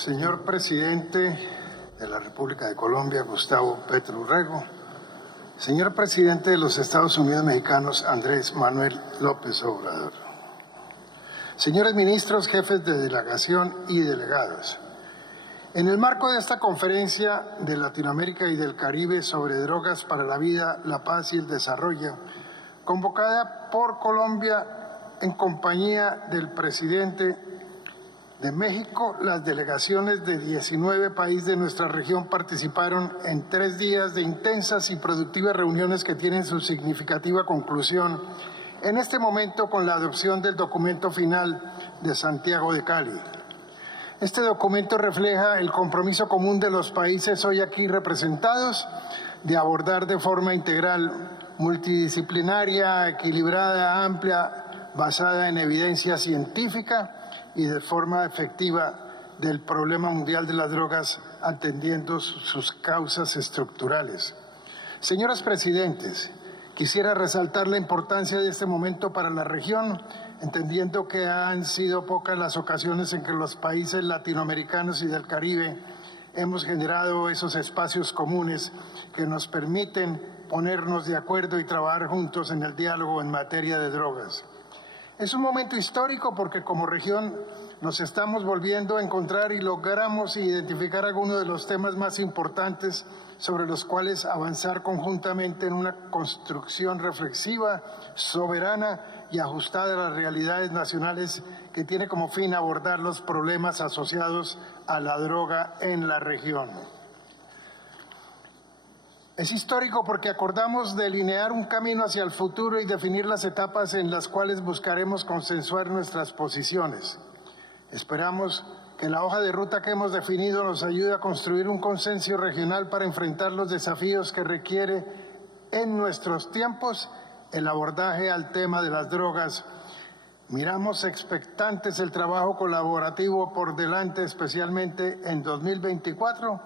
Señor presidente de la República de Colombia, Gustavo Petro Urrego, señor presidente de los Estados Unidos Mexicanos, Andrés Manuel López Obrador, señores ministros, jefes de delegación y delegados, en el marco de esta conferencia de Latinoamérica y del Caribe sobre drogas para la vida, la paz y el desarrollo, convocada por Colombia en compañía del presidente de México, las delegaciones de 19 países de nuestra región participaron en 3 días de intensas y productivas reuniones que tienen su significativa conclusión en este momento con la adopción del documento final de Santiago de Cali. Este documento refleja el compromiso común de los países hoy aquí representados de abordar de forma integral, multidisciplinaria, equilibrada, amplia, basada en evidencia científica y de forma efectiva del problema mundial de las drogas, atendiendo sus causas estructurales. Señores presidentes, quisiera resaltar la importancia de este momento para la región, entendiendo que han sido pocas las ocasiones en que los países latinoamericanos y del Caribe hemos generado esos espacios comunes que nos permiten ponernos de acuerdo y trabajar juntos en el diálogo en materia de drogas. Es un momento histórico porque como región nos estamos volviendo a encontrar y logramos identificar algunos de los temas más importantes sobre los cuales avanzar conjuntamente en una construcción reflexiva, soberana y ajustada a las realidades nacionales que tiene como fin abordar los problemas asociados a la droga en la región. Es histórico porque acordamos delinear un camino hacia el futuro y definir las etapas en las cuales buscaremos consensuar nuestras posiciones. Esperamos que la hoja de ruta que hemos definido nos ayude a construir un consenso regional para enfrentar los desafíos que requiere en nuestros tiempos el abordaje al tema de las drogas. Miramos expectantes el trabajo colaborativo por delante, especialmente en 2024,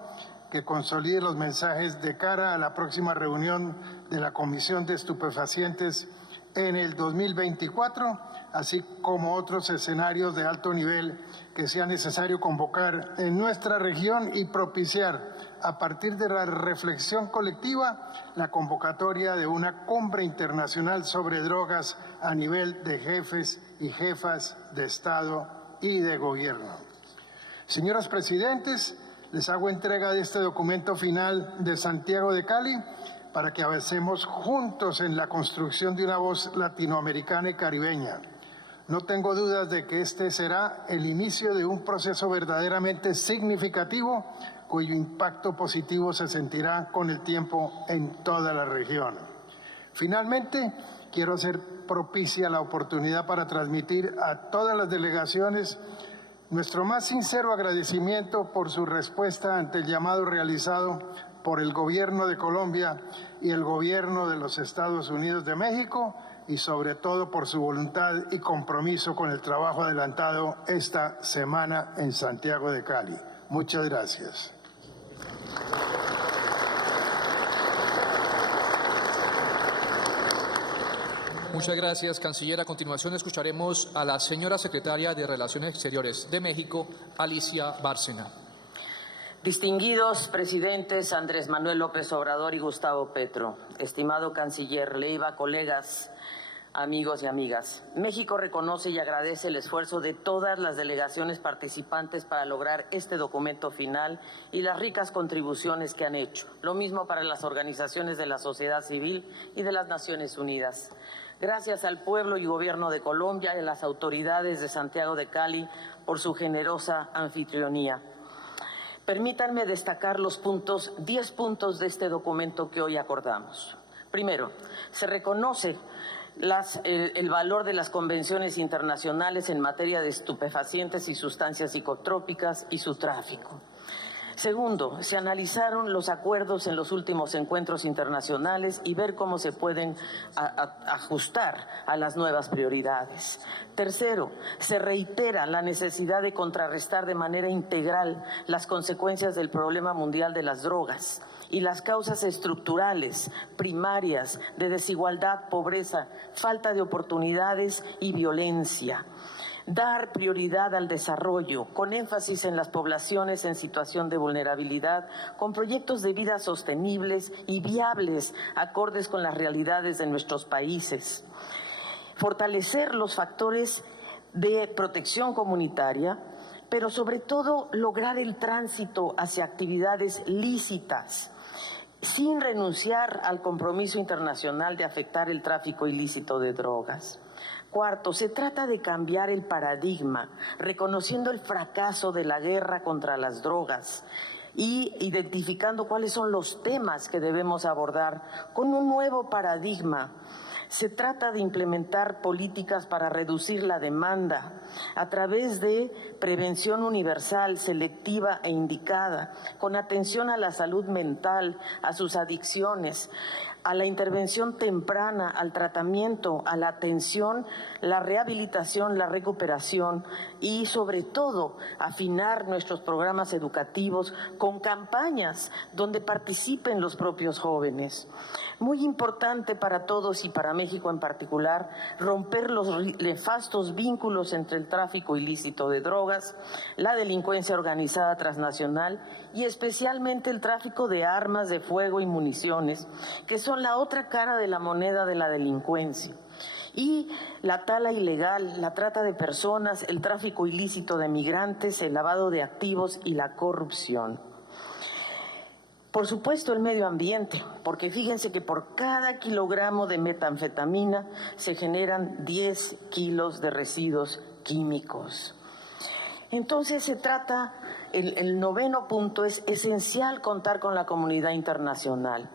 que consolide los mensajes de cara a la próxima reunión de la Comisión de Estupefacientes en el 2024, así como otros escenarios de alto nivel que sea necesario convocar en nuestra región y propiciar, a partir de la reflexión colectiva, la convocatoria de una cumbre internacional sobre drogas a nivel de jefes y jefas de Estado y de Gobierno. Señoras presidentes, les hago entrega de este documento final de Santiago de Cali para que avancemos juntos en la construcción de una voz latinoamericana y caribeña. No tengo dudas de que este será el inicio de un proceso verdaderamente significativo cuyo impacto positivo se sentirá con el tiempo en toda la región. Finalmente, quiero hacer propicia la oportunidad para transmitir a todas las delegaciones nuestro más sincero agradecimiento por su respuesta ante el llamado realizado por el Gobierno de Colombia y el Gobierno de los Estados Unidos de México y sobre todo por su voluntad y compromiso con el trabajo adelantado esta semana en Santiago de Cali. Muchas gracias. Muchas gracias, canciller. A continuación escucharemos a la señora secretaria de Relaciones Exteriores de México, Alicia Bárcena. Distinguidos presidentes Andrés Manuel López Obrador y Gustavo Petro, estimado canciller Leiva, colegas, amigos y amigas, México reconoce y agradece el esfuerzo de todas las delegaciones participantes para lograr este documento final y las ricas contribuciones que han hecho. Lo mismo para las organizaciones de la sociedad civil y de las Naciones Unidas. Gracias al pueblo y gobierno de Colombia y a las autoridades de Santiago de Cali por su generosa anfitrionía. Permítanme destacar los 10 puntos de este documento que hoy acordamos. Primero, se reconoce el valor de las convenciones internacionales en materia de estupefacientes y sustancias psicotrópicas y su tráfico. Segundo, se analizaron los acuerdos en los últimos encuentros internacionales y ver cómo se pueden ajustar a las nuevas prioridades. Tercero, se reitera la necesidad de contrarrestar de manera integral las consecuencias del problema mundial de las drogas y las causas estructurales, primarias, de desigualdad, pobreza, falta de oportunidades y violencia. dar prioridad al desarrollo, con énfasis en las poblaciones en situación de vulnerabilidad, con proyectos de vida sostenibles y viables, acordes con las realidades de nuestros países. Fortalecer los factores de protección comunitaria, pero sobre todo lograr el tránsito hacia actividades lícitas, sin renunciar al compromiso internacional de afectar el tráfico ilícito de drogas. Cuarto, se trata de cambiar el paradigma, reconociendo el fracaso de la guerra contra las drogas y identificando cuáles son los temas que debemos abordar con un nuevo paradigma. Se trata de implementar políticas para reducir la demanda a través de prevención universal, selectiva e indicada, con atención a la salud mental, a sus adicciones, a la intervención temprana, al tratamiento, a la atención, la rehabilitación, la recuperación y, sobre todo, afinar nuestros programas educativos con campañas donde participen los propios jóvenes. Muy importante para todos y para México en particular, romper los nefastos vínculos entre el tráfico ilícito de drogas, la delincuencia organizada transnacional y especialmente el tráfico de armas de fuego y municiones, que son la otra cara de la moneda de la delincuencia. Y la tala ilegal, la trata de personas, el tráfico ilícito de migrantes, el lavado de activos y la corrupción. Por supuesto, el medio ambiente, porque fíjense que por cada kilogramo de metanfetamina se generan 10 kilos de residuos químicos. Entonces se trata, el noveno punto, es esencial contar con la comunidad internacional,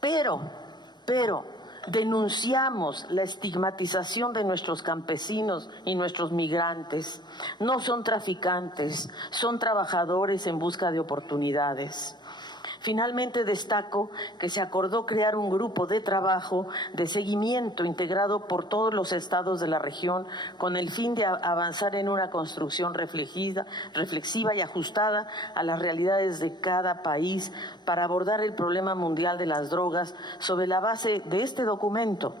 pero denunciamos la estigmatización de nuestros campesinos y nuestros migrantes. No son traficantes, son trabajadores en busca de oportunidades. Finalmente, destaco que se acordó crear un grupo de trabajo de seguimiento integrado por todos los estados de la región con el fin de avanzar en una construcción reflexiva y ajustada a las realidades de cada país para abordar el problema mundial de las drogas sobre la base de este documento.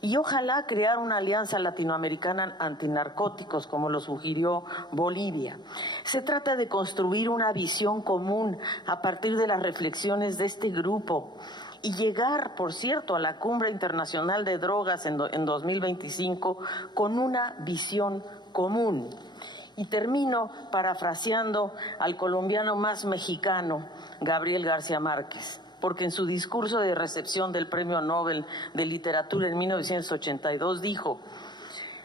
Y ojalá crear una alianza latinoamericana antinarcóticos, como lo sugirió Bolivia. Se trata de construir una visión común a partir de las reflexiones de este grupo y llegar, por cierto, a la Cumbre Internacional de Drogas en 2025 con una visión común. Y termino parafraseando al colombiano más mexicano, Gabriel García Márquez, porque en su discurso de recepción del Premio Nobel de Literatura en 1982 dijo: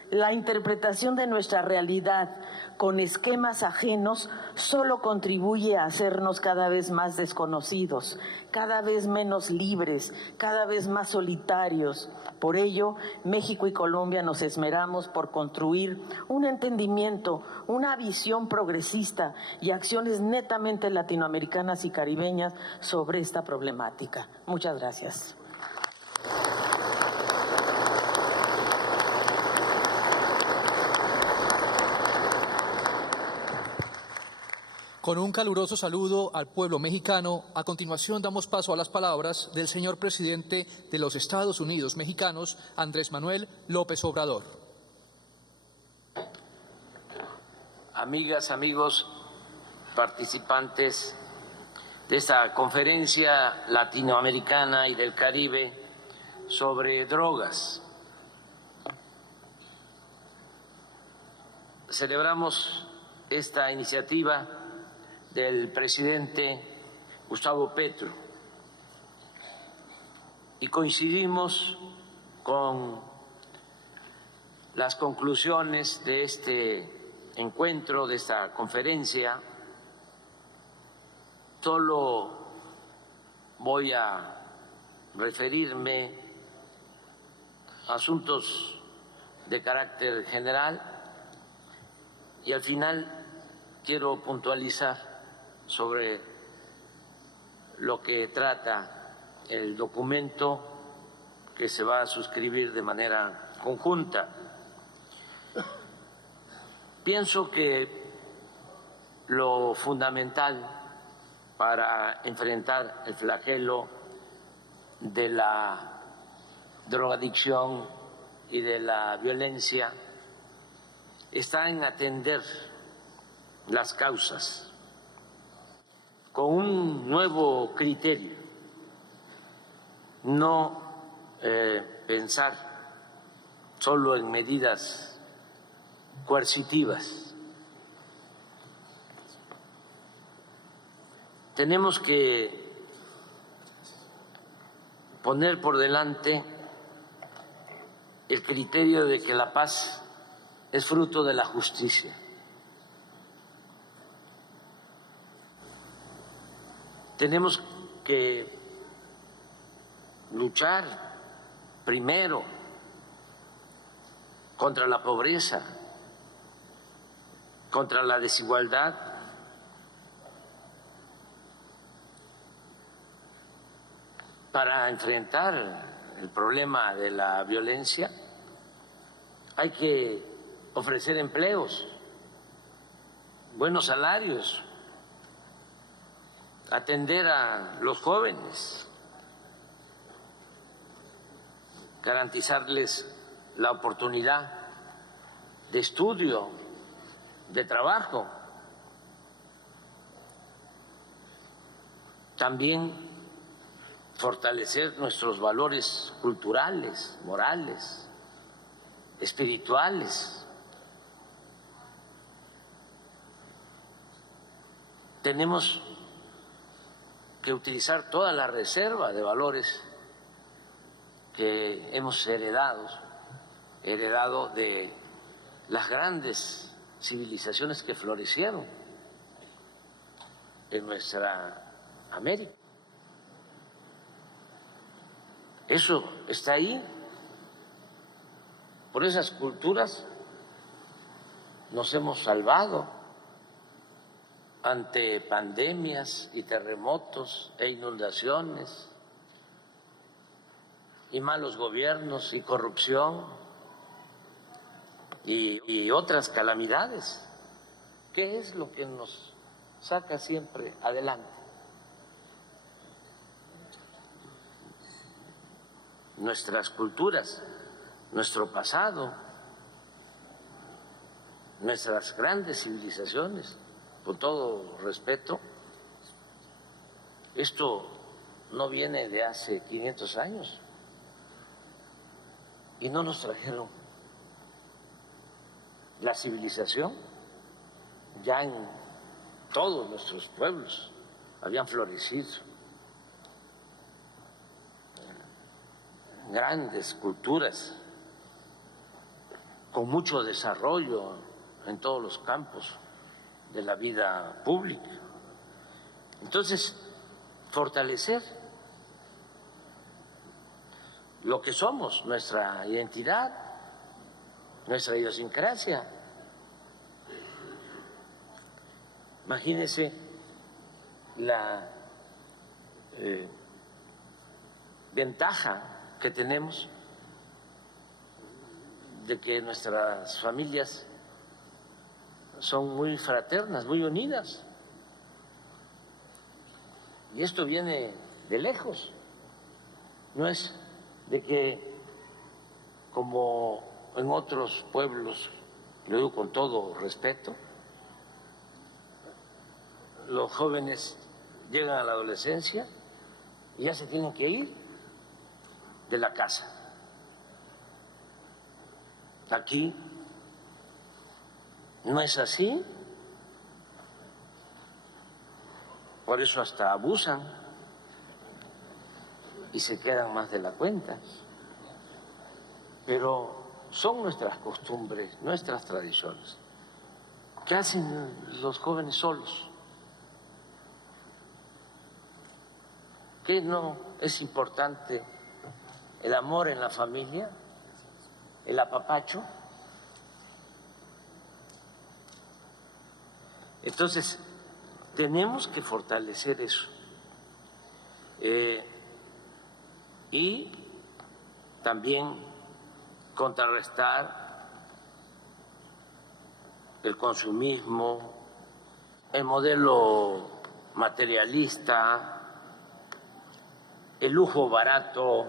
la interpretación de nuestra realidad con esquemas ajenos solo contribuye a hacernos cada vez más desconocidos, cada vez menos libres, cada vez más solitarios. Por ello, México y Colombia nos esmeramos por construir un entendimiento, una visión progresista y acciones netamente latinoamericanas y caribeñas sobre esta problemática. Muchas gracias. Con un caluroso saludo al pueblo mexicano, a continuación damos paso a las palabras del señor presidente de los Estados Unidos mexicanos, Andrés Manuel López Obrador. Amigas, amigos, participantes de esta conferencia latinoamericana y del Caribe sobre drogas. Celebramos esta iniciativa del presidente Gustavo Petro y coincidimos con las conclusiones de este encuentro, de esta conferencia. Solo voy a referirme a asuntos de carácter general y al final quiero puntualizar sobre lo que trata el documento que se va a suscribir de manera conjunta. Pienso que lo fundamental para enfrentar el flagelo de la drogadicción y de la violencia está en atender las causas con un nuevo criterio, no pensar solo en medidas coercitivas. Tenemos que poner por delante el criterio de que la paz es fruto de la justicia. Tenemos que luchar primero contra la pobreza, contra la desigualdad, para enfrentar el problema de la violencia. Hay que ofrecer empleos, buenos salarios, atender a los jóvenes, garantizarles la oportunidad de estudio, de trabajo. También fortalecer nuestros valores culturales, morales, espirituales. Tenemos que utilizar toda la reserva de valores que hemos heredado de las grandes civilizaciones que florecieron en nuestra América. Eso está ahí. Por esas culturas nos hemos salvado ante pandemias y terremotos e inundaciones y malos gobiernos y corrupción y otras calamidades. ¿Qué es lo que nos saca siempre adelante? Nuestras culturas, nuestro pasado, nuestras grandes civilizaciones, con todo respeto. Esto no viene de hace 500 años y no nos trajeron la civilización. Ya en todos nuestros pueblos habían florecido grandes culturas con mucho desarrollo en todos los campos de la vida pública. Entonces, fortalecer lo que somos, nuestra identidad, nuestra idiosincrasia. Imagínense la ventaja que tenemos de que nuestras familias son muy fraternas, muy unidas. Y esto viene de lejos. No es de que, como en otros pueblos, lo digo con todo respeto, los jóvenes llegan a la adolescencia y ya se tienen que ir de la casa. Aquí no es así, por eso hasta abusan y se quedan más de la cuenta. Pero son nuestras costumbres, nuestras tradiciones. ¿Qué hacen los jóvenes solos? ¿Qué no es importante el amor en la familia, el apapacho? Entonces, tenemos que fortalecer eso. Y también contrarrestar el consumismo, el modelo materialista, el lujo barato,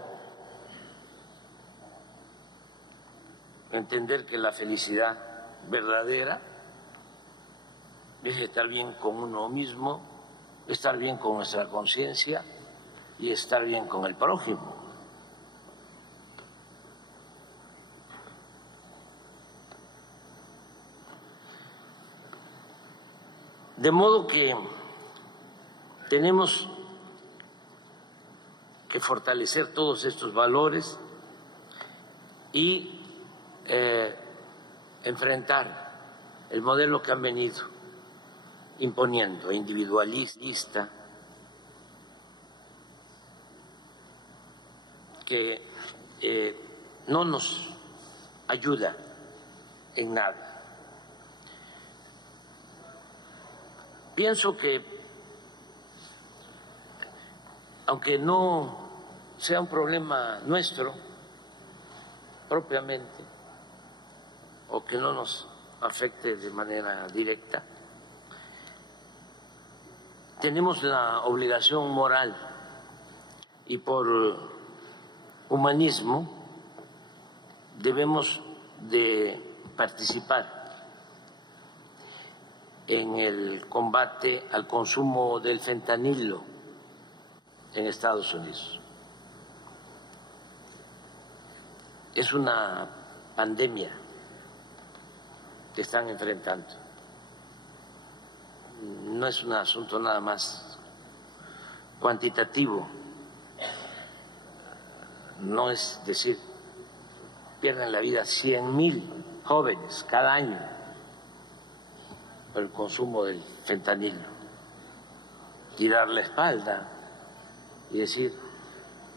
entender que la felicidad verdadera es estar bien con uno mismo, estar bien con nuestra conciencia y estar bien con el prójimo. De modo que tenemos que fortalecer todos estos valores y enfrentar el modelo que han venido imponiendo, individualista, que no nos ayuda en nada. Pienso que, aunque no sea un problema nuestro propiamente, o que no nos afecte de manera directa, tenemos la obligación moral y por humanismo debemos de participar en el combate al consumo del fentanilo en Estados Unidos. Es una pandemia que están enfrentando. No es un asunto nada más cuantitativo. No es decir, pierden la vida 100,000 jóvenes cada año por el consumo del fentanilo, y dar la espalda y decir,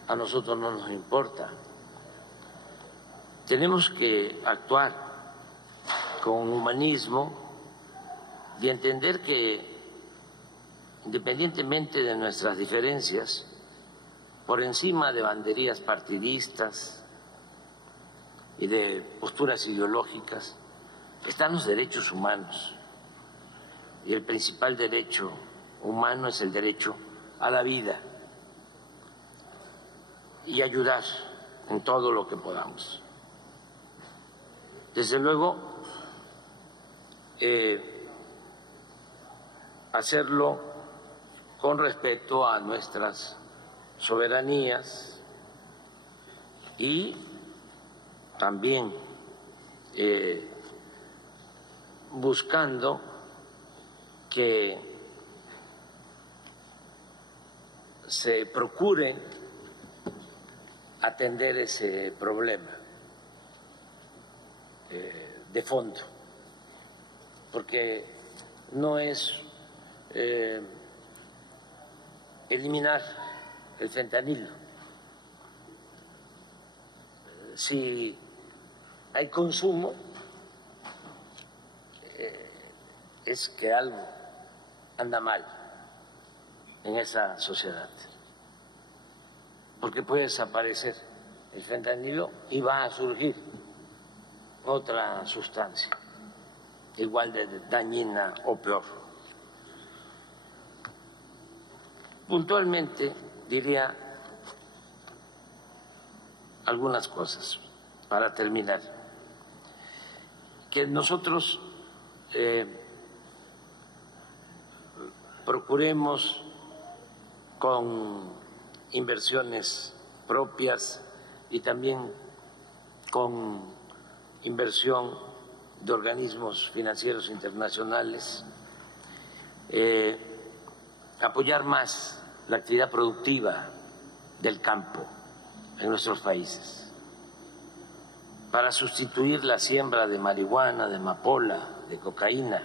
a nosotros no nos importa. Tenemos que actuar con humanismo y entender que, independientemente de nuestras diferencias, por encima de banderías partidistas y de posturas ideológicas, están los derechos humanos. Y el principal derecho humano es el derecho a la vida y ayudar en todo lo que podamos. Desde luego, hacerlo con respeto a nuestras soberanías y también buscando que se procure atender ese problema de fondo, porque no es eliminar el fentanilo. Si hay consumo, es que algo anda mal en esa sociedad, porque puede desaparecer el fentanilo y va a surgir otra sustancia igual de dañina o peor. Puntualmente diría algunas cosas para terminar. Que nosotros procuremos con inversiones propias y también con inversión de organismos financieros internacionales, apoyar más la actividad productiva del campo en nuestros países, para sustituir la siembra de marihuana, de amapola, de cocaína,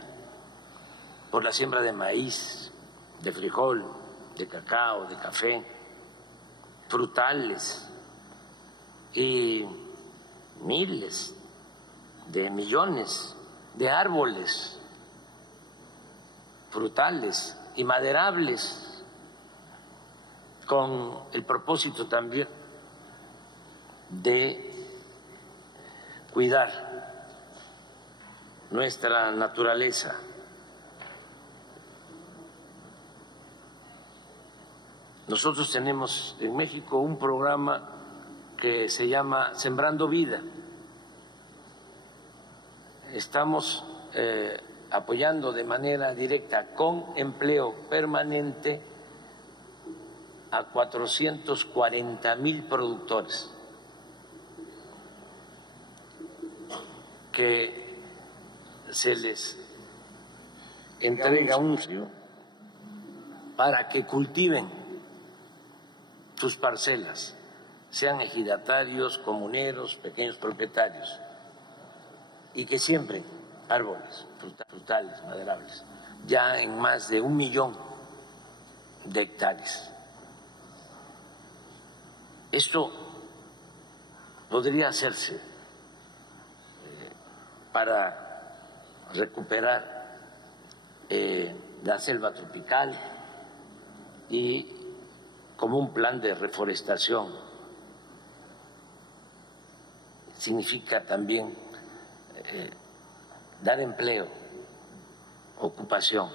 por la siembra de maíz, de frijol, de cacao, de café, frutales y miles de millones de árboles frutales y maderables, con el propósito también de cuidar nuestra naturaleza. Nosotros tenemos en México un programa que se llama Sembrando Vida. estamos apoyando de manera directa con empleo permanente a 440,000 productores que se les entrega un subsidio para que cultiven sus parcelas, sean ejidatarios, comuneros, pequeños propietarios, y que siembren árboles frutales, maderables, ya en más de 1 millón de hectáreas. Esto podría hacerse para recuperar la selva tropical y como un plan de reforestación. Significa también dar empleo, ocupación.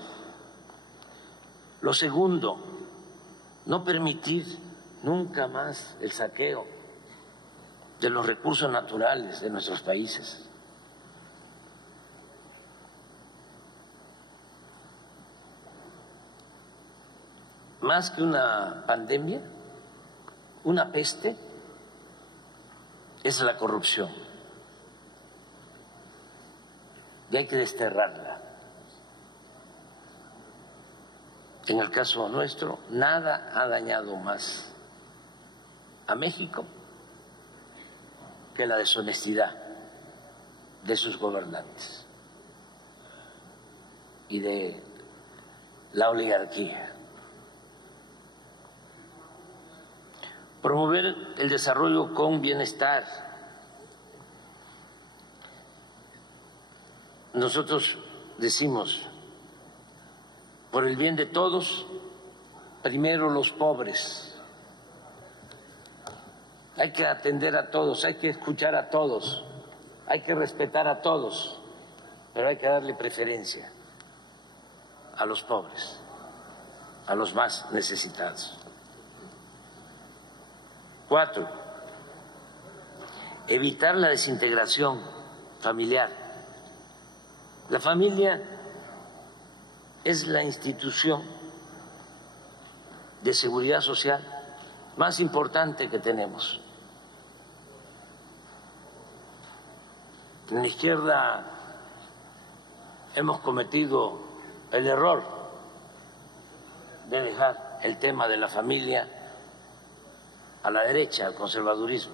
Lo segundo, no permitir nunca más el saqueo de los recursos naturales de nuestros países. Más que una pandemia, una peste es la corrupción. Y hay que desterrarla. En el caso nuestro, nada ha dañado más a México que la deshonestidad de sus gobernantes y de la oligarquía. Promover el desarrollo con bienestar. Nosotros decimos, por el bien de todos, primero los pobres. Hay que atender a todos, hay que escuchar a todos, hay que respetar a todos, pero hay que darle preferencia a los pobres, a los más necesitados. 4, evitar la desintegración familiar. La familia es la institución de seguridad social más importante que tenemos. En la izquierda hemos cometido el error de dejar el tema de la familia a la derecha, al conservadurismo,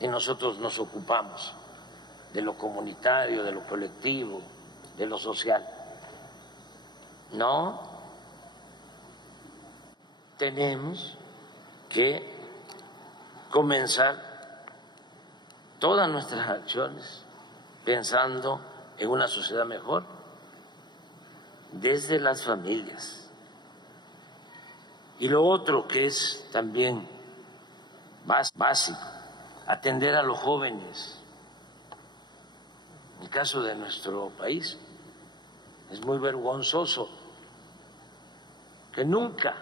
y nosotros nos ocupamos de lo comunitario, de lo colectivo, de lo social. No, tenemos que comenzar todas nuestras acciones pensando en una sociedad mejor desde las familias. Y lo otro que es también básico, atender a los jóvenes. En el caso de nuestro país es muy vergonzoso que nunca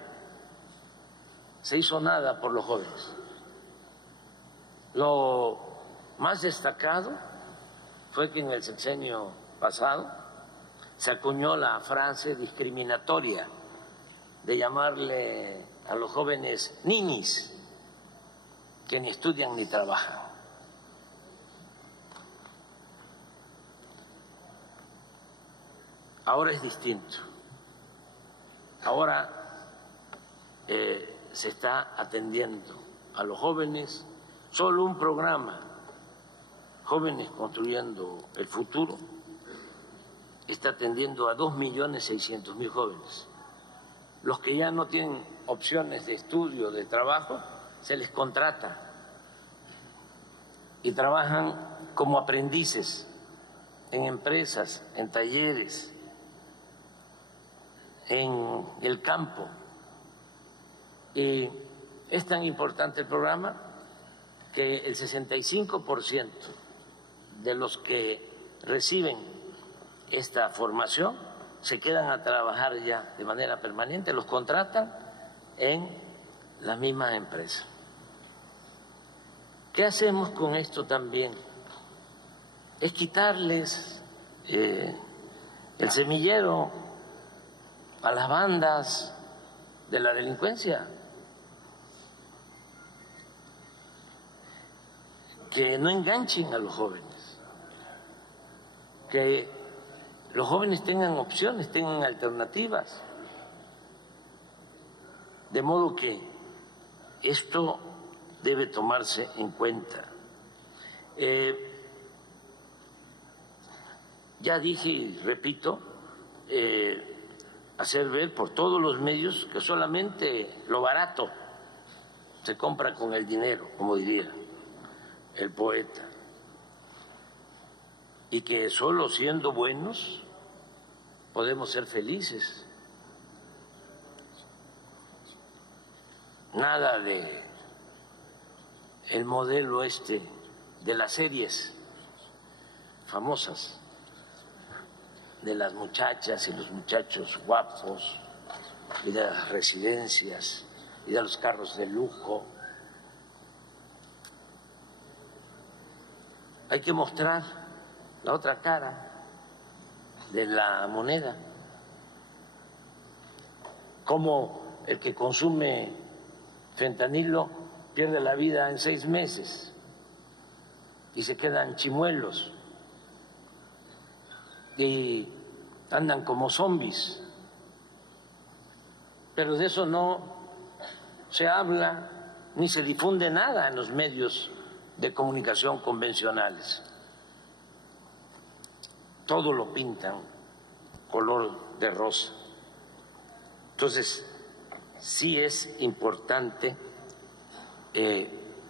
se hizo nada por los jóvenes. Lo más destacado fue que en el sexenio pasado se acuñó la frase discriminatoria de llamarle a los jóvenes ninis, que ni estudian ni trabajan. Ahora es distinto. Ahora se está atendiendo a los jóvenes. Solo un programa, Jóvenes Construyendo el Futuro, está atendiendo a 2.600.000 jóvenes. Los que ya no tienen opciones de estudio, de trabajo, se les contrata y trabajan como aprendices en empresas, en talleres, en el campo. Y es tan importante el programa que el 65% de los que reciben esta formación se quedan a trabajar ya de manera permanente, los contratan en las mismas empresas. ¿Qué hacemos con esto también? es quitarles el semillero a las bandas de la delincuencia, que no enganchen a los jóvenes, que los jóvenes tengan opciones, tengan alternativas, de modo que esto debe tomarse en cuenta. Ya dije y repito, hacer ver por todos los medios que solamente lo barato se compra con el dinero, como diría el poeta, y que solo siendo buenos podemos ser felices. Nada de el modelo de las series famosas, de las muchachas y los muchachos guapos, y de las residencias, y de los carros de lujo. Hay que mostrar la otra cara de la moneda, como el que consume fentanilo pierde la vida en 6 meses y se quedan chimuelos y andan como zombies, pero de eso no se habla ni se difunde nada en los medios de comunicación convencionales. Todo lo pintan color de rosa. Entonces, sí es importante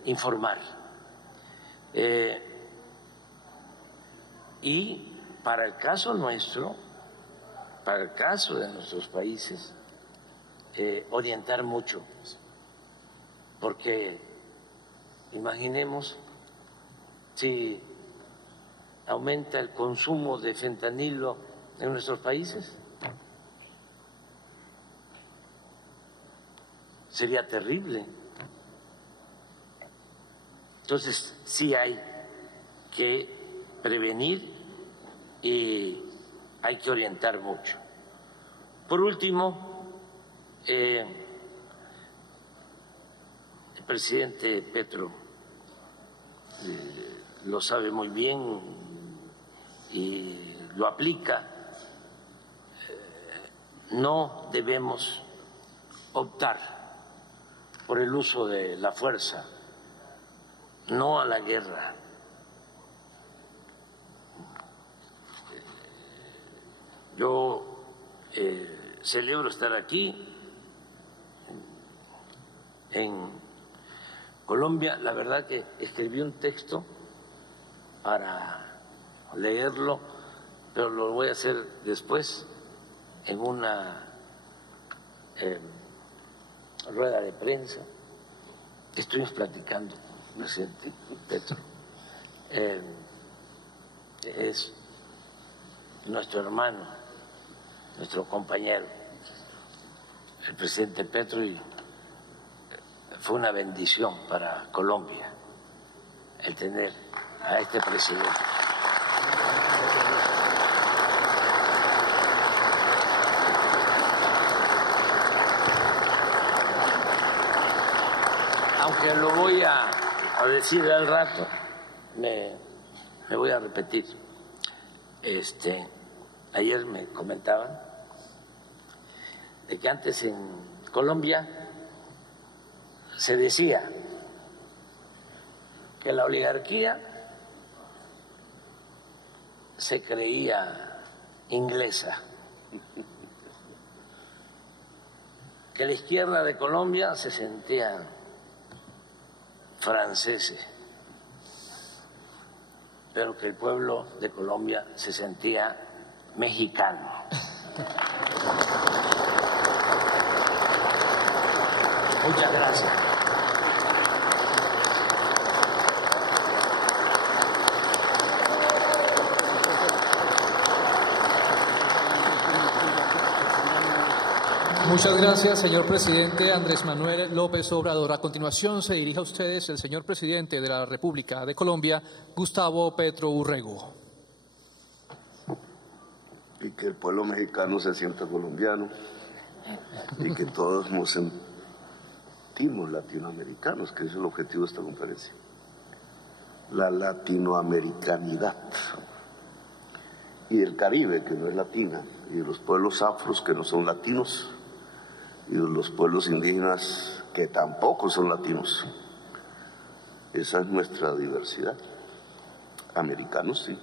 informar. Y para el caso nuestro, para el caso de nuestros países, orientar mucho, porque imaginemos si aumenta el consumo de fentanilo en nuestros países, sería terrible. Entonces sí hay que prevenir y hay que orientar mucho. Por último, el presidente Petro lo sabe muy bien y lo aplica. No debemos optar por el uso de la fuerza, no a la guerra. Yo celebro estar aquí en Colombia. La verdad que escribí un texto para leerlo, pero lo voy a hacer después en una rueda de prensa. Estuvimos platicando, presidente Petro. Es nuestro hermano, nuestro compañero, el presidente Petro, y fue una bendición para Colombia el tener a este presidente. Aunque lo voy a decir al rato, me voy a repetir. Ayer me comentaban de que antes en Colombia se decía que la oligarquía se creía inglesa, que la izquierda de Colombia se sentía franceses, pero que el pueblo de Colombia se sentía mexicano. Muchas gracias. Muchas gracias, señor presidente Andrés Manuel López Obrador. A continuación se dirige a ustedes el señor presidente de la República de Colombia, Gustavo Petro Urrego. Y que el pueblo mexicano se sienta colombiano y que todos nos sentimos latinoamericanos, que es el objetivo de esta conferencia. La latinoamericanidad y del Caribe, que no es latina, y de los pueblos afros, que no son latinos, y de los pueblos indígenas, que tampoco son latinos. Esa es nuestra diversidad. Americanos, sí.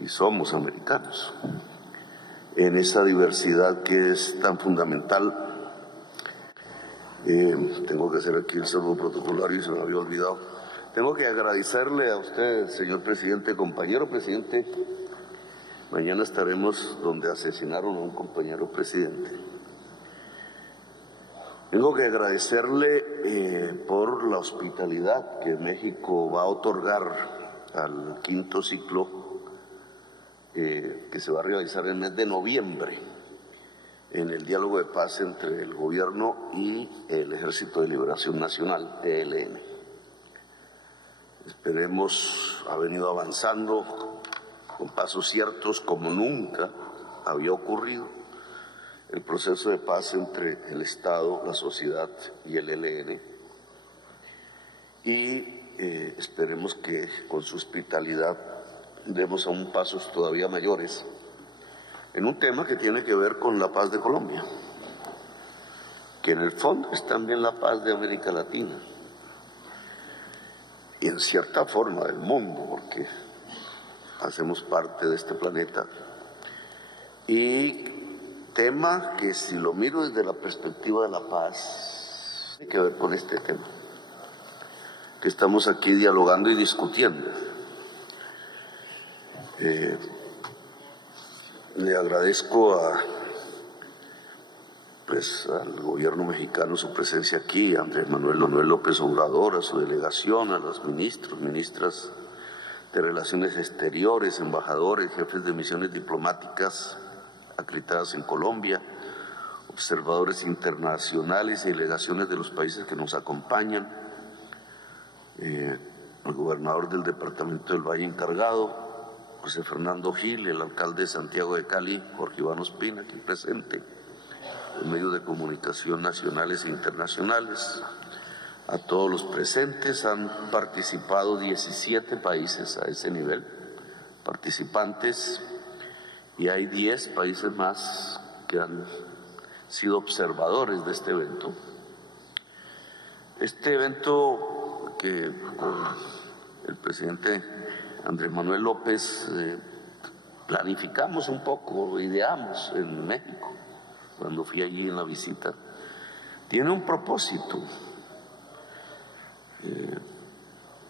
Y somos americanos. En esa diversidad que es tan fundamental, tengo que hacer aquí el saludo protocolario y se me había olvidado. Tengo que agradecerle a usted, señor presidente, compañero presidente. Mañana estaremos donde asesinaron a un compañero presidente. Tengo que agradecerle por la hospitalidad que México va a otorgar al quinto ciclo que se va a realizar en el mes de noviembre en el diálogo de paz entre el gobierno y el Ejército de Liberación Nacional, ELN. Esperemos, ha venido avanzando con pasos ciertos como nunca había ocurrido el proceso de paz entre el Estado, la sociedad y el ELN. Y esperemos que con su hospitalidad demos aún pasos todavía mayores en un tema que tiene que ver con la paz de Colombia, que en el fondo es también la paz de América Latina y en cierta forma del mundo, porque hacemos parte de este planeta. Y tema que, si lo miro desde la perspectiva de la paz, tiene que ver con este tema que estamos aquí dialogando y discutiendo. Le agradezco al gobierno mexicano su presencia aquí, a Andrés Manuel López Obrador, a su delegación, a los ministros, ministras de Relaciones Exteriores, embajadores, jefes de misiones diplomáticas acreditadas en Colombia, observadores internacionales y delegaciones de los países que nos acompañan, el gobernador del departamento del Valle encargado, José Fernando Gil, el alcalde de Santiago de Cali, Jorge Iván Ospina, aquí presente, los medios de comunicación nacionales e internacionales. A todos los presentes, han participado 17 países a ese nivel, participantes, y hay 10 países más que han sido observadores de este evento. Este evento que con el presidente Andrés Manuel López planificamos un poco, ideamos en México, cuando fui allí en la visita, tiene un propósito.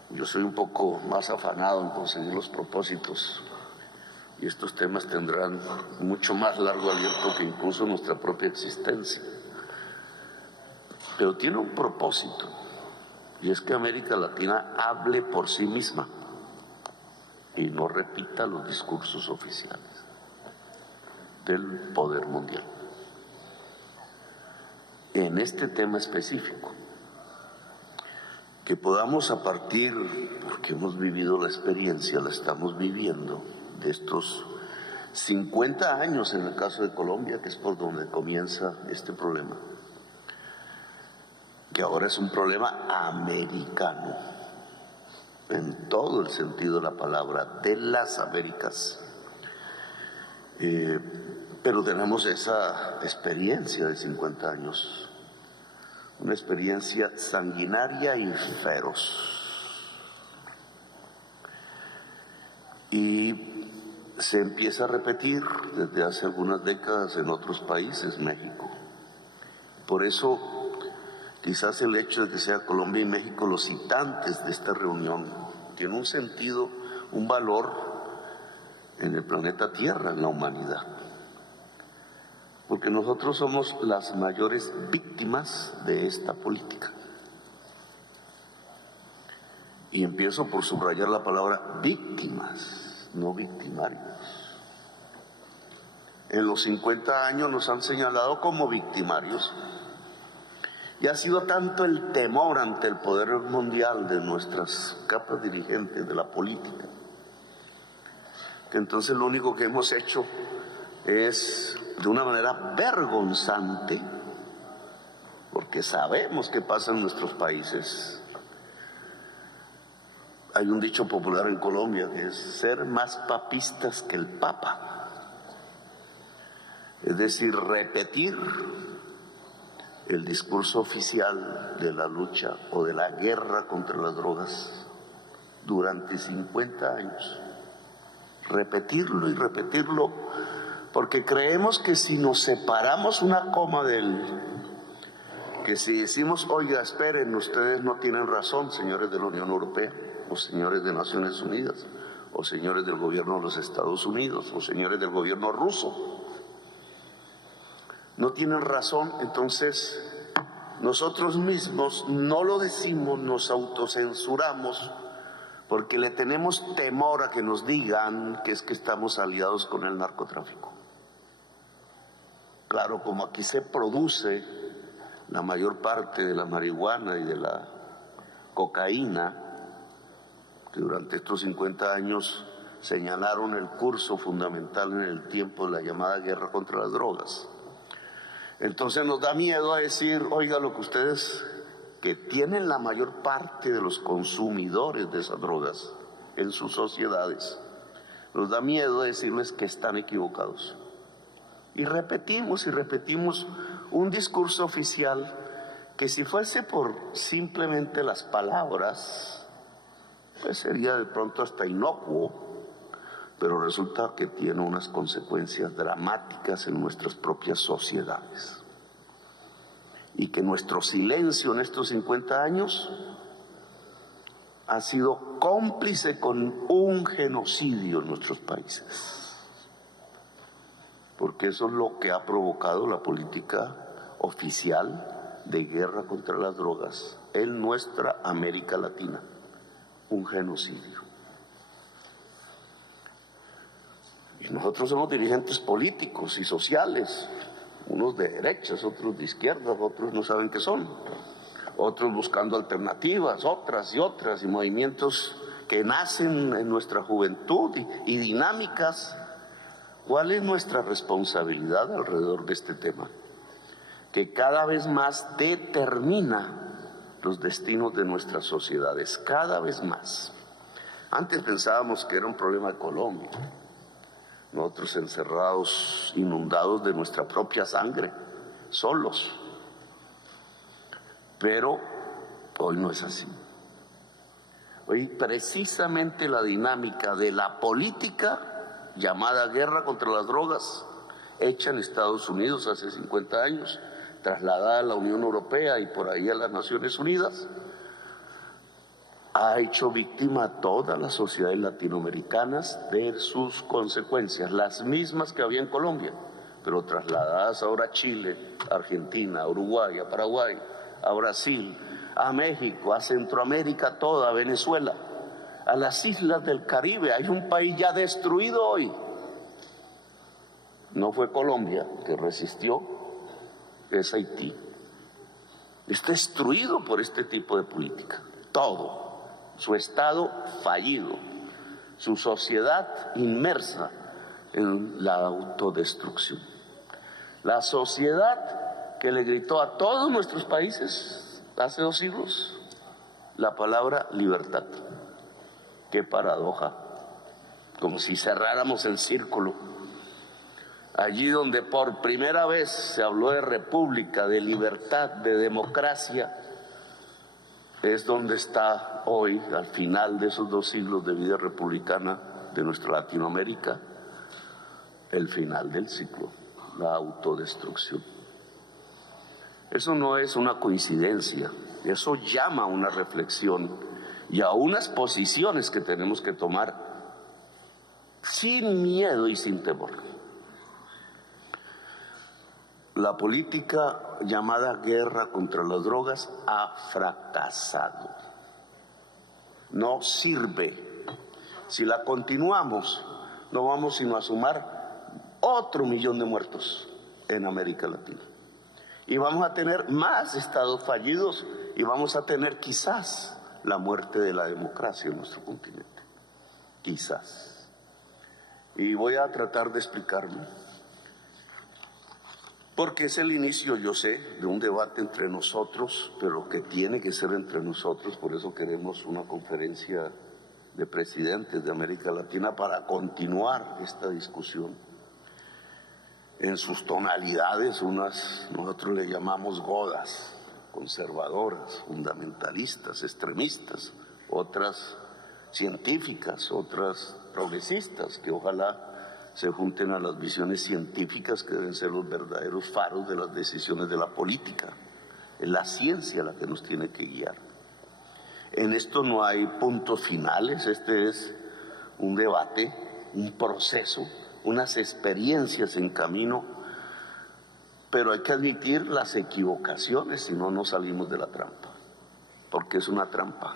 Yo soy un poco más afanado en conseguir los propósitos y estos temas tendrán mucho más largo aliento que incluso nuestra propia existencia. Pero tiene un propósito, y es que América Latina hable por sí misma y no repita los discursos oficiales del poder mundial. En este tema específico, que podamos, a partir, porque hemos vivido la experiencia, la estamos viviendo, de estos 50 años en el caso de Colombia, que es por donde comienza este problema, que ahora es un problema americano, en todo el sentido de la palabra, de las Américas. Pero tenemos esa experiencia de 50 años, una experiencia sanguinaria y feroz. Y se empieza a repetir desde hace algunas décadas en otros países, México. Por eso, quizás el hecho de que sea Colombia y México los citantes de esta reunión tiene un sentido, un valor en el planeta Tierra, en la humanidad. Porque nosotros somos las mayores víctimas de esta política. Y empiezo por subrayar la palabra víctimas, no victimarios. en los 50 años nos han señalado como victimarios. Y ha sido tanto el temor ante el poder mundial de nuestras capas dirigentes de la política, que entonces lo único que hemos hecho es, de una manera vergonzante, porque sabemos qué pasa en nuestros países. Hay un dicho popular en Colombia que es ser más papistas que el Papa. Es decir, repetir el discurso oficial de la lucha o de la guerra contra las drogas durante 50 años. Repetirlo y repetirlo, porque creemos que si nos separamos una coma de él, que si decimos, oiga, esperen, ustedes no tienen razón, señores de la Unión Europea, o señores de Naciones Unidas, o señores del gobierno de los Estados Unidos, o señores del gobierno ruso, no tienen razón, entonces nosotros mismos no lo decimos, nos autocensuramos, porque le tenemos temor a que nos digan que es que estamos aliados con el narcotráfico. Claro, como aquí se produce la mayor parte de la marihuana y de la cocaína, que durante estos 50 años señalaron el curso fundamental en el tiempo de la llamada guerra contra las drogas. Entonces nos da miedo a decir, oiga, lo que ustedes, que tienen la mayor parte de los consumidores de esas drogas en sus sociedades, nos da miedo decirles que están equivocados. Y repetimos un discurso oficial que, si fuese por simplemente las palabras, pues sería de pronto hasta inocuo, pero resulta que tiene unas consecuencias dramáticas en nuestras propias sociedades. Y que nuestro silencio en estos 50 años ha sido cómplice con un genocidio en nuestros países. Porque eso es lo que ha provocado la política oficial de guerra contra las drogas en nuestra América Latina, un genocidio. Y nosotros somos dirigentes políticos y sociales, unos de derechas, otros de izquierdas, otros no saben qué son, otros buscando alternativas, otras, y movimientos que nacen en nuestra juventud y dinámicas. ¿Cuál es nuestra responsabilidad alrededor de este tema? Que cada vez más determina los destinos de nuestras sociedades, cada vez más. Antes pensábamos que era un problema de Colombia, nosotros encerrados, inundados de nuestra propia sangre, solos. Pero hoy no es así. Hoy precisamente la dinámica de la política llamada guerra contra las drogas, hecha en Estados Unidos hace 50 años, trasladada a la Unión Europea y por ahí a las Naciones Unidas, ha hecho víctima a todas las sociedades latinoamericanas de sus consecuencias, las mismas que había en Colombia, pero trasladadas ahora a Chile, a Argentina, a Uruguay, a Paraguay, a Brasil, a México, a Centroamérica toda, a Venezuela, a las islas del Caribe. Hay un país ya destruido hoy. No fue Colombia que resistió, es Haití. Está destruido por este tipo de política. Todo. Su Estado fallido. Su sociedad inmersa en la autodestrucción. La sociedad que le gritó a todos nuestros países hace 2 siglos la palabra libertad. Qué paradoja, como si cerráramos el círculo. Allí donde por primera vez se habló de república, de libertad, de democracia, es donde está hoy, al final de esos 2 siglos de vida republicana de nuestra Latinoamérica, el final del ciclo, la autodestrucción. Eso no es una coincidencia, eso llama a una reflexión y a unas posiciones que tenemos que tomar sin miedo y sin temor. La política llamada guerra contra las drogas ha fracasado. No sirve. Si la continuamos, no vamos sino a sumar otro 1.000.000 de muertos en América Latina. Y vamos a tener más estados fallidos y vamos a tener quizás la muerte de la democracia en nuestro continente. Quizás. Y voy a tratar de explicarme. Porque es el inicio, yo sé, de un debate entre nosotros, pero que tiene que ser entre nosotros, por eso queremos una conferencia de presidentes de América Latina para continuar esta discusión en sus tonalidades, unas nosotros le llamamos godas, conservadoras, fundamentalistas, extremistas, otras científicas, otras progresistas, que ojalá se junten a las visiones científicas que deben ser los verdaderos faros de las decisiones de la política. Es la ciencia la que nos tiene que guiar. En esto no hay puntos finales, este es un debate, un proceso, unas experiencias en camino, pero hay que admitir las equivocaciones, si no, no salimos de la trampa, porque es una trampa.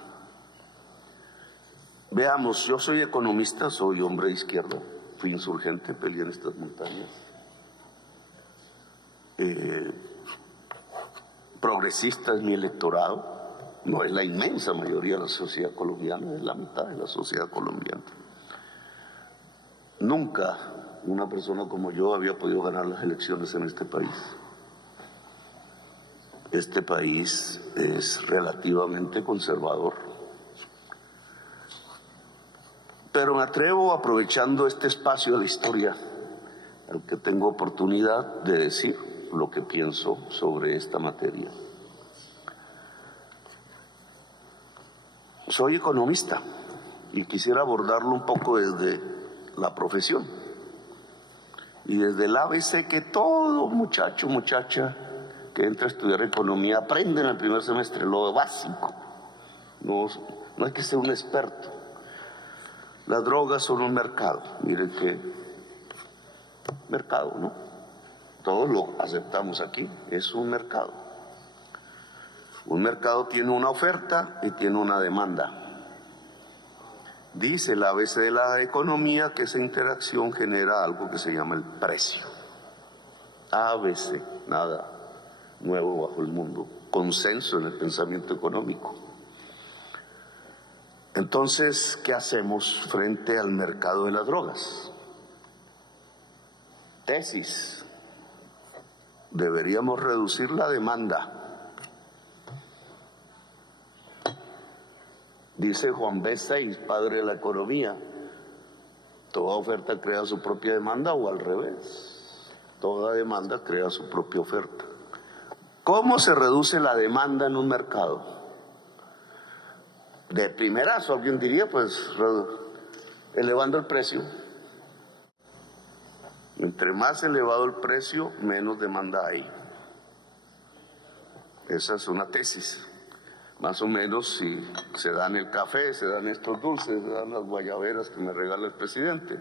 Veamos, yo soy economista, soy hombre de izquierda, fui insurgente, peleé en estas montañas. Progresista es mi electorado, no es la inmensa mayoría de la sociedad colombiana, es la mitad de la sociedad colombiana. Nunca una persona como yo había podido ganar las elecciones en este país. Este país es relativamente conservador. Pero me atrevo, aprovechando este espacio de la historia, al que tengo oportunidad de decir lo que pienso sobre esta materia. Soy economista y quisiera abordarlo un poco desde la profesión y desde el ABC que todo muchacho, muchacha que entra a estudiar economía aprende en el primer semestre, lo básico. No hay que ser un experto. Las drogas son un mercado, miren qué mercado, ¿no? Todos lo aceptamos aquí, es un mercado. Un mercado tiene una oferta y tiene una demanda. Dice el ABC de la economía que esa interacción genera algo que se llama el precio. ABC, nada nuevo bajo el mundo, consenso en el pensamiento económico. Entonces, ¿qué hacemos frente al mercado de las drogas? Tesis: deberíamos reducir la demanda. Dice Juan B. Seix, padre de la economía, toda oferta crea su propia demanda, o al revés, toda demanda crea su propia oferta. ¿Cómo se reduce la demanda en un mercado? De primerazo alguien diría, pues elevando el precio. Entre más elevado el precio, menos demanda hay. Esa es una tesis. Más o menos, si se dan el café, se dan estos dulces, se dan las guayaberas que me regala el presidente,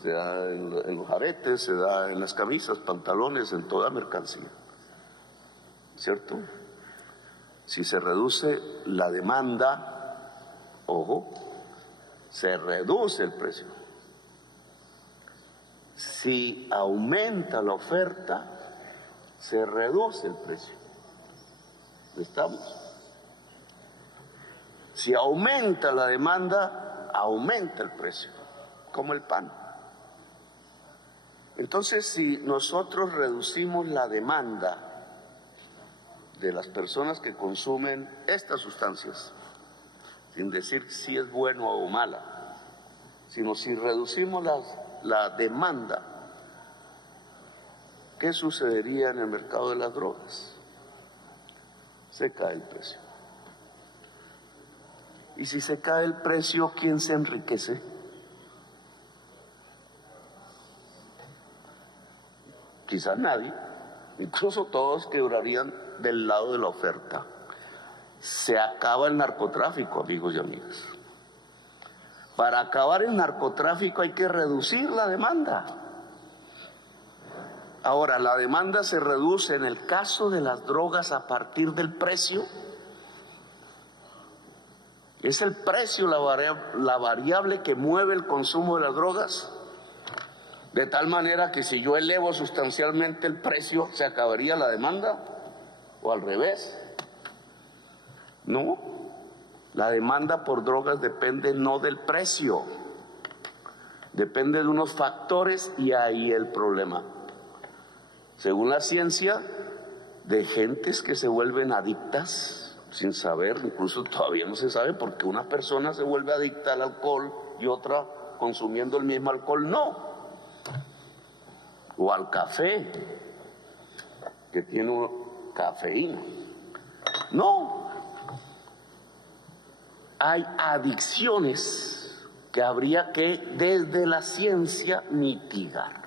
se da en los aretes, se da en las camisas, pantalones, en toda mercancía. ¿Cierto? Si se reduce la demanda, ojo, se reduce el precio. Si aumenta la oferta, se reduce el precio. ¿Estamos? Si aumenta la demanda, aumenta el precio, como el pan. Entonces, si nosotros reducimos la demanda de las personas que consumen estas sustancias, sin decir si es bueno o mala, sino si reducimos la demanda, ¿qué sucedería en el mercado de las drogas? Se cae el precio. Y si se cae el precio, ¿quién se enriquece? Quizás nadie, incluso todos quebrarían del lado de la oferta. Se acaba el narcotráfico, amigos y amigas. Para acabar el narcotráfico hay que reducir la demanda. Ahora, la demanda se reduce en el caso de las drogas a partir del precio. ¿Es el precio la variable que mueve el consumo de las drogas? De tal manera que si yo elevo sustancialmente el precio, ¿se acabaría la demanda? ¿O al revés? No. La demanda por drogas depende no del precio, depende de unos factores, y ahí el problema. Según la ciencia, de gentes que se vuelven adictas sin saber, incluso todavía no se sabe por qué una persona se vuelve adicta al alcohol y otra consumiendo el mismo alcohol no. O al café, que tiene cafeína. No. Hay adicciones que habría que, desde la ciencia, mitigar.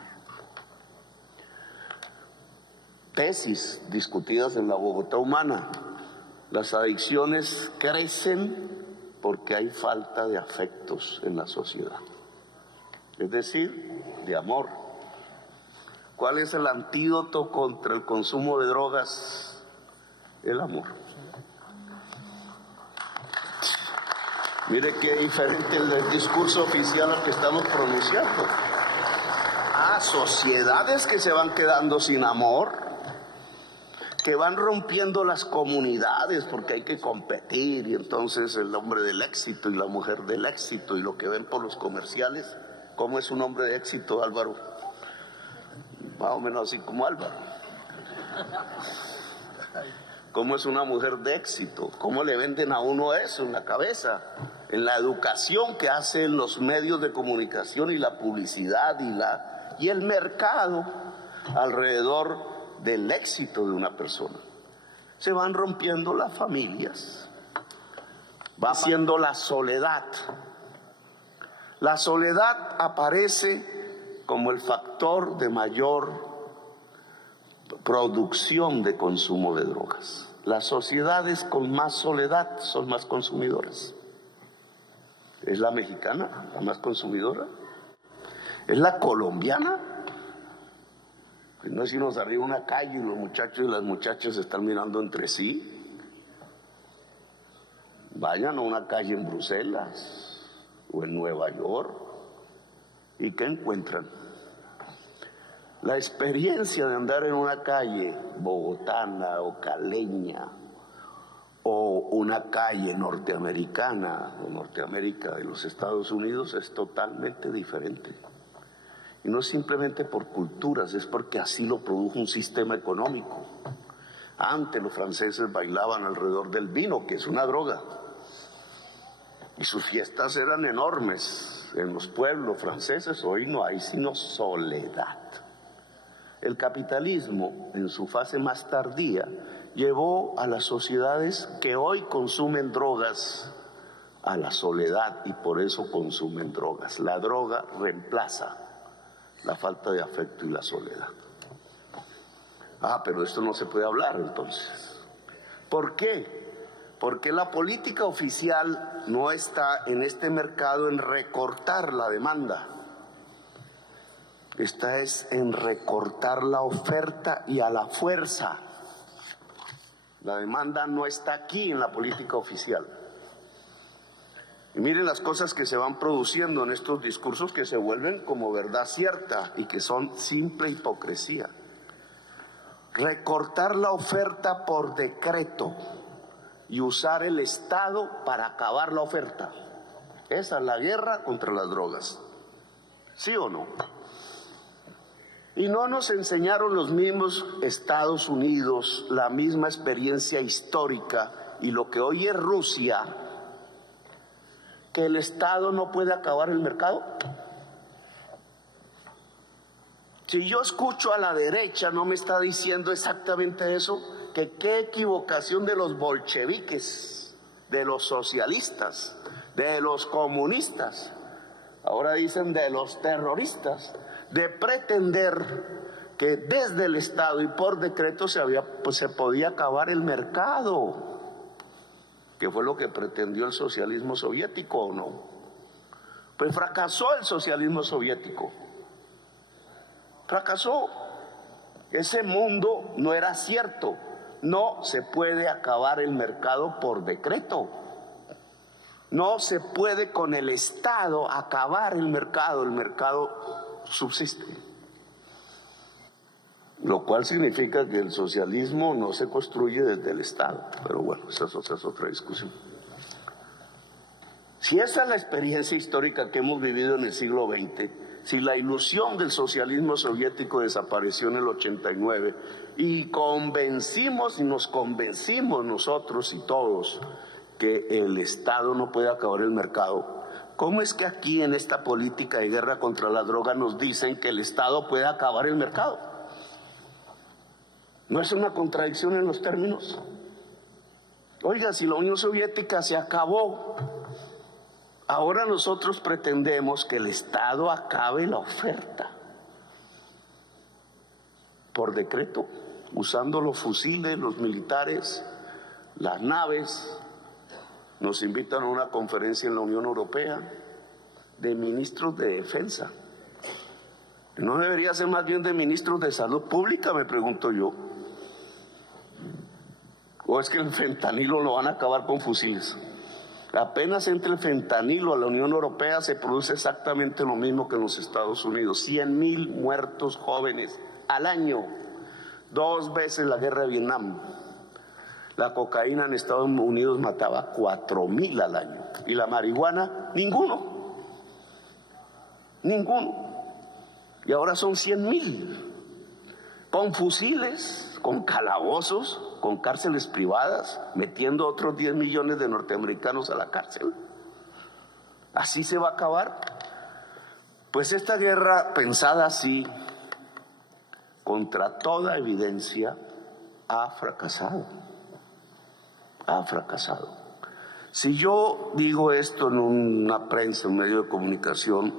Tesis discutidas en la Bogotá humana. Las adicciones crecen porque hay falta de afectos en la sociedad, es decir, de amor. ¿Cuál es el antídoto contra el consumo de drogas? El amor. Mire qué diferente el discurso oficial al que estamos pronunciando. Sociedades que se van quedando sin amor, que van rompiendo las comunidades porque hay que competir, y entonces el hombre del éxito y la mujer del éxito, y lo que ven por los comerciales. ¿Cómo es un hombre de éxito, Álvaro? Más o menos así como Álvaro. ¿Cómo es una mujer de éxito? ¿Cómo le venden a uno eso en la cabeza? En la educación que hacen los medios de comunicación y la publicidad y el mercado alrededor del éxito de una persona. Se van rompiendo las familias, va haciendo la soledad. La soledad aparece como el factor de mayor producción de consumo de drogas. Las sociedades con más soledad son más consumidoras. ¿Es la mexicana la más consumidora? ¿Es la colombiana? Pues no es si nos arriba una calle y los muchachos y las muchachas están mirando entre sí. Vayan a una calle en Bruselas o en Nueva York, ¿y qué encuentran? La experiencia de andar en una calle bogotana o caleña, o una calle norteamericana o Norteamérica de los Estados Unidos, es totalmente diferente. Y no simplemente por culturas, es porque así lo produjo un sistema económico. Antes los franceses bailaban alrededor del vino, que es una droga, y sus fiestas eran enormes en los pueblos franceses. Hoy no hay sino soledad. El capitalismo, en su fase más tardía, llevó a las sociedades que hoy consumen drogas a la soledad, y por eso consumen drogas. La droga reemplaza la falta de afecto y la soledad. Pero esto no se puede hablar entonces. ¿Por qué? Porque la política oficial no está en este mercado en recortar la demanda. Esta es en recortar la oferta y a la fuerza. La demanda no está aquí en la política oficial. Y miren las cosas que se van produciendo en estos discursos que se vuelven como verdad cierta y que son simple hipocresía. Recortar la oferta por decreto y usar el Estado para acabar la oferta. Esa es la guerra contra las drogas. ¿Sí o no? Y no nos enseñaron los mismos Estados Unidos, la misma experiencia histórica y lo que hoy es Rusia, que el Estado no puede acabar el mercado. Si yo escucho a la derecha, no me está diciendo exactamente eso, que qué equivocación de los bolcheviques, de los socialistas, de los comunistas, ahora dicen de los terroristas, de pretender que desde el Estado y por decreto se podía acabar el mercado, que fue lo que pretendió el socialismo soviético, ¿o no? Pues fracasó el socialismo soviético, fracasó. Ese mundo no era cierto. No se puede acabar el mercado por decreto. No se puede con el Estado acabar el mercado. El mercado subsiste. Lo cual significa que el socialismo no se construye desde el Estado, pero bueno, esa es otra discusión. Si esa es la experiencia histórica que hemos vivido en el siglo XX, si la ilusión del socialismo soviético desapareció en el 89 y nos convencimos nosotros y todos que el Estado no puede acabar el mercado, ¿cómo es que aquí en esta política de guerra contra la droga nos dicen que el Estado puede acabar el mercado? ¿No es una contradicción en los términos? Oiga, si la Unión Soviética se acabó, ahora nosotros pretendemos que el Estado acabe la oferta por decreto, usando los fusiles, los militares, las naves. Nos invitan a una conferencia en la Unión Europea de ministros de defensa. ¿No debería ser más bien de ministros de salud pública, me pregunto yo? ¿O es que el fentanilo lo van a acabar con fusiles? Apenas entre el fentanilo a la Unión Europea se produce exactamente lo mismo que en los Estados Unidos. 100,000 muertos jóvenes al año, 2 veces la guerra de Vietnam. La cocaína en Estados Unidos mataba 4,000 al año. Y la marihuana, ninguno. Y ahora son 100,000. Con fusiles, con calabozos, con cárceles privadas, metiendo otros 10 millones de norteamericanos a la cárcel. ¿Así se va a acabar? Pues esta guerra pensada así, contra toda evidencia, ha fracasado. Ha fracasado. Si yo digo esto en una prensa, un medio de comunicación,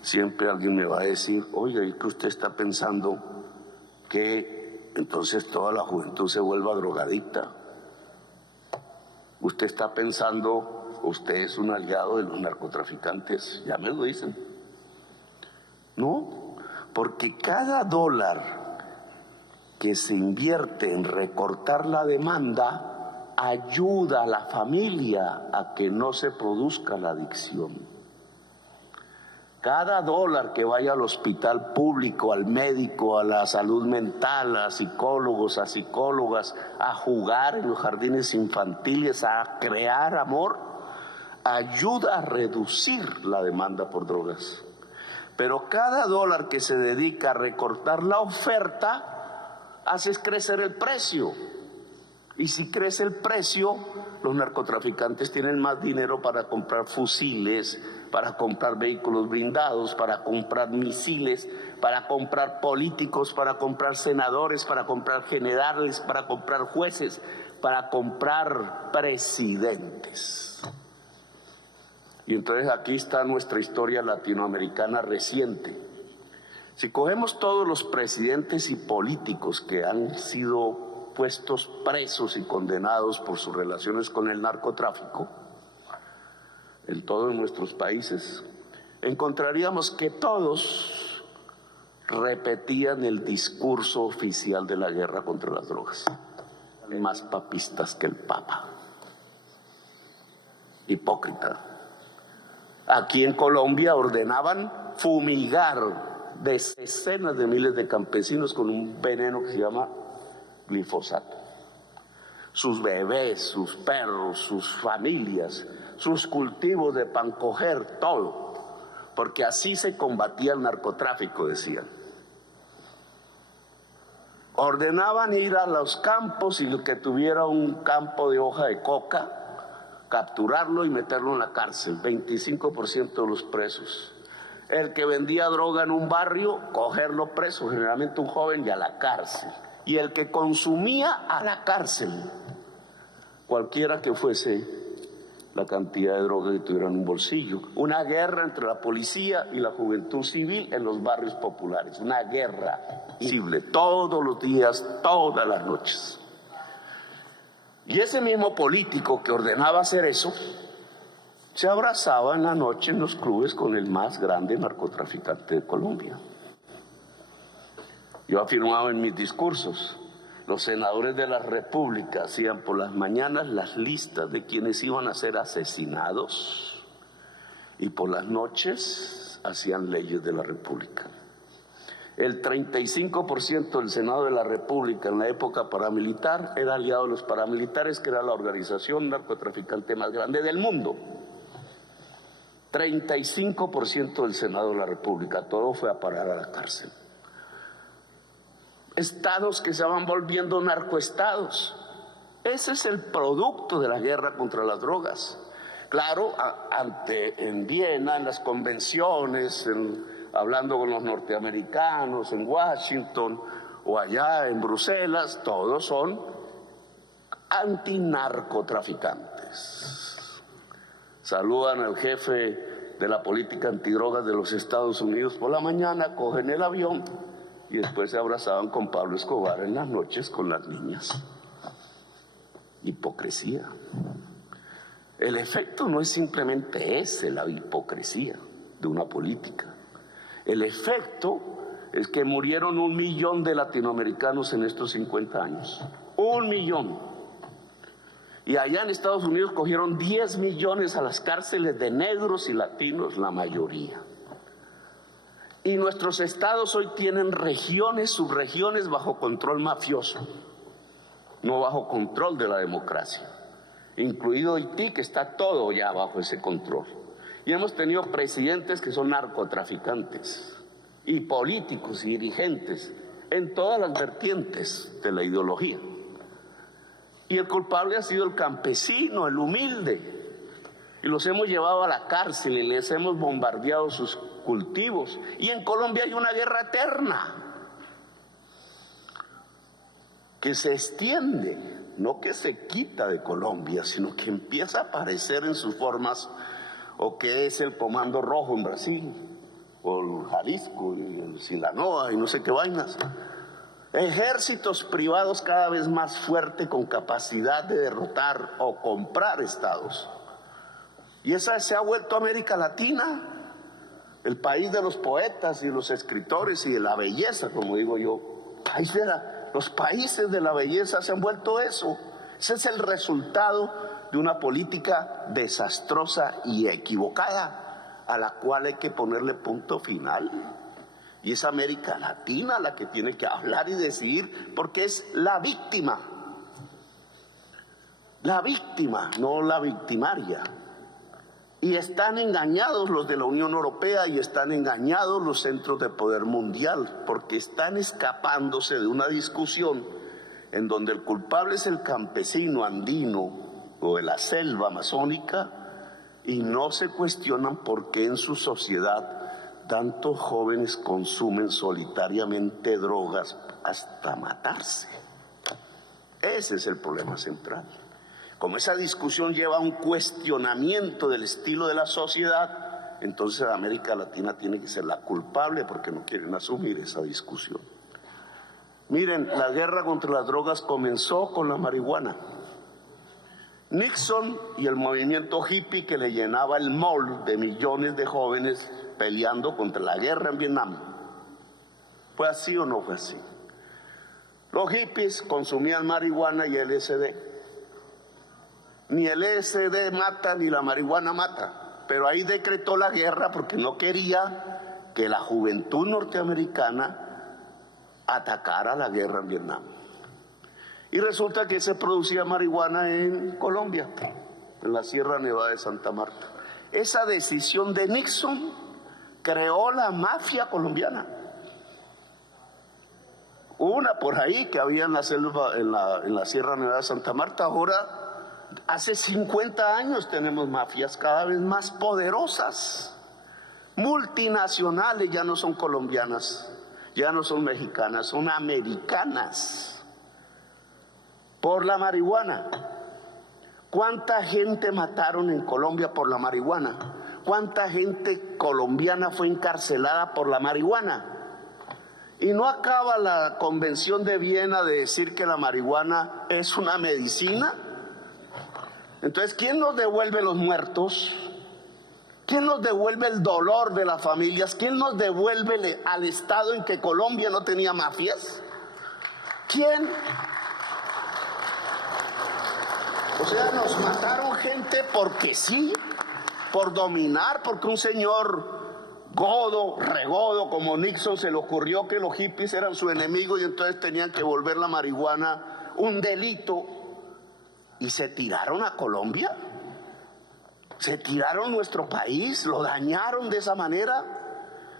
siempre alguien me va a decir, oiga, ¿y que usted está pensando que entonces toda la juventud se vuelva drogadicta? ¿Usted está pensando, usted es un aliado de los narcotraficantes? Ya me lo dicen. No, porque cada dólar que se invierte en recortar la demanda ayuda a la familia a que no se produzca la adicción. Cada dólar que vaya al hospital público, al médico, a la salud mental, a psicólogos, a psicólogas, a jugar en los jardines infantiles, a crear amor, ayuda a reducir la demanda por drogas. Pero cada dólar que se dedica a recortar la oferta, hace crecer el precio. Y si crece el precio, los narcotraficantes tienen más dinero para comprar fusiles, para comprar vehículos blindados, para comprar misiles, para comprar políticos, para comprar senadores, para comprar generales, para comprar jueces, para comprar presidentes. Y entonces aquí está nuestra historia latinoamericana reciente. Si cogemos todos los presidentes y políticos que han sido puestos presos y condenados por sus relaciones con el narcotráfico en todos nuestros países, encontraríamos que todos repetían el discurso oficial de la guerra contra las drogas, más papistas que el Papa. Hipócrita. Aquí en Colombia ordenaban fumigar decenas de miles de campesinos con un veneno que se llama glifosato. Sus bebés, sus perros, sus familias, sus cultivos de pancoger, todo. Porque así se combatía el narcotráfico, decían. Ordenaban ir a los campos y el que tuviera un campo de hoja de coca, capturarlo y meterlo en la cárcel, 25% de los presos. El que vendía droga en un barrio, cogerlo preso, generalmente un joven, y a la cárcel. Y el que consumía, a la cárcel, cualquiera que fuese la cantidad de droga que tuviera en un bolsillo. Una guerra entre la policía y la juventud civil en los barrios populares, una guerra visible, todos los días, todas las noches. Y ese mismo político que ordenaba hacer eso, se abrazaba en la noche en los clubes con el más grande narcotraficante de Colombia. Yo afirmaba en mis discursos, los senadores de la República hacían por las mañanas las listas de quienes iban a ser asesinados y por las noches hacían leyes de la República. El 35% del Senado de la República en la época paramilitar era aliado de los paramilitares, que era la organización narcotraficante más grande del mundo. 35% del Senado de la República, todo fue a parar a la cárcel. Estados que se van volviendo narcoestados. Ese es el producto de la guerra contra las drogas. Claro, en Viena, en las convenciones, hablando con los norteamericanos, en Washington o allá en Bruselas, todos son antinarcotraficantes. Saludan al jefe de la política antidrogas de los Estados Unidos por la mañana, cogen el avión y después se abrazaban con Pablo Escobar en las noches con las niñas. Hipocresía. El efecto no es simplemente ese, la hipocresía de una política. El efecto es que murieron 1 millón de latinoamericanos en estos 50 años. 1 millón. Y allá en Estados Unidos cogieron 10 millones a las cárceles de negros y latinos, la mayoría. Y nuestros estados hoy tienen regiones, subregiones bajo control mafioso, no bajo control de la democracia, incluido Haití, que está todo ya bajo ese control. Y hemos tenido presidentes que son narcotraficantes, y políticos y dirigentes en todas las vertientes de la ideología. Y el culpable ha sido el campesino, el humilde. Y los hemos llevado a la cárcel y les hemos bombardeado sus cultivos. Y en Colombia hay una guerra eterna que se extiende, no que se quita de Colombia, sino que empieza a aparecer en sus formas, o que es el Comando Rojo en Brasil, o el Jalisco, y el Sinaloa, y no sé qué vainas. Ejércitos privados cada vez más fuertes con capacidad de derrotar o comprar estados. Y esa se ha vuelto América Latina, el país de los poetas y los escritores y de la belleza, como digo yo. Los países de la belleza se han vuelto eso. Ese es el resultado de una política desastrosa y equivocada, a la cual hay que ponerle punto final. Y es América Latina la que tiene que hablar y decidir, porque es la víctima. La víctima, no la victimaria. Y están engañados los de la Unión Europea y están engañados los centros de poder mundial, porque están escapándose de una discusión en donde el culpable es el campesino andino o de la selva amazónica, y no se cuestionan por qué en su sociedad tantos jóvenes consumen solitariamente drogas hasta matarse. Ese es el problema central. Como esa discusión lleva a un cuestionamiento del estilo de la sociedad, entonces América Latina tiene que ser la culpable porque no quieren asumir esa discusión. Miren, la guerra contra las drogas comenzó con la marihuana. Nixon y el movimiento hippie que le llenaba el mall de millones de jóvenes peleando contra la guerra en Vietnam. ¿Fue así o no fue así? Los hippies consumían marihuana y LSD. Ni el LSD mata ni la marihuana mata, pero ahí decretó la guerra porque no quería que la juventud norteamericana atacara la guerra en Vietnam. Y resulta que se producía marihuana en Colombia, en la Sierra Nevada de Santa Marta. Esa decisión de Nixon creó la mafia colombiana. Una por ahí que había en la selva, en la Sierra Nevada de Santa Marta. Ahora, hace 50 años tenemos mafias cada vez más poderosas, multinacionales, ya no son colombianas, ya no son mexicanas, son americanas. Por la marihuana. ¿Cuánta gente mataron en Colombia por la marihuana? ¿Cuánta gente colombiana fue encarcelada por la marihuana? Y no acaba la Convención de Viena de decir que la marihuana es una medicina. Entonces, ¿quién nos devuelve los muertos? ¿Quién nos devuelve el dolor de las familias? ¿Quién nos devuelve al estado en que Colombia no tenía mafias? ¿Quién? O sea, nos mataron gente porque sí, por dominar, porque un señor godo, regodo, como Nixon se le ocurrió que los hippies eran su enemigo y entonces tenían que volver la marihuana un delito, y se tiraron a Colombia, se tiraron nuestro país, lo dañaron de esa manera,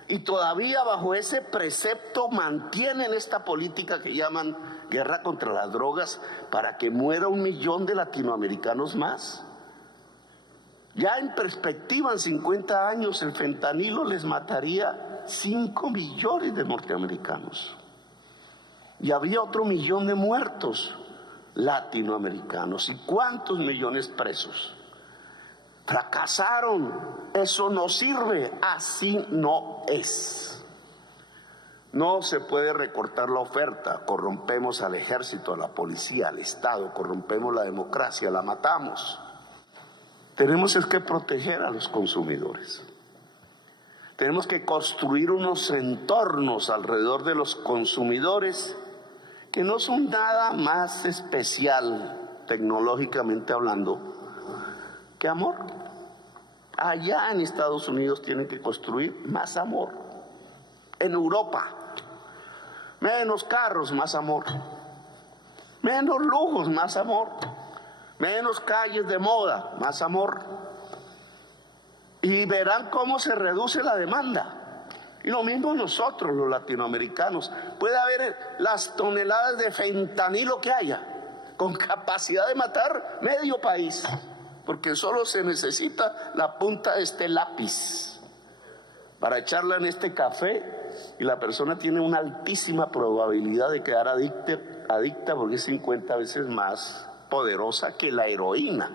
y todavía bajo ese precepto mantienen esta política que llaman guerra contra las drogas para que muera 1 millón de latinoamericanos más. Ya en perspectiva, en 50 años, el fentanilo les mataría 5 millones de norteamericanos. Y habría otro 1 millón de muertos latinoamericanos. ¿Y cuántos millones presos? Fracasaron. Eso no sirve. Así no es. No se puede recortar la oferta. Corrompemos al ejército, a la policía, al Estado. Corrompemos la democracia, la matamos. Tenemos que proteger a los consumidores. Tenemos que construir unos entornos alrededor de los consumidores que no son nada más especial, tecnológicamente hablando, que amor. Allá en Estados Unidos tienen que construir más amor. En Europa, menos carros, más amor. Menos lujos, más amor. Menos calles de moda, más amor. Y verán cómo se reduce la demanda. Y lo mismo nosotros, los latinoamericanos. Puede haber las toneladas de fentanilo que haya, con capacidad de matar medio país, porque solo se necesita la punta de este lápiz para echarla en este café, y la persona tiene una altísima probabilidad de quedar adicta porque es 50 veces más poderosa que la heroína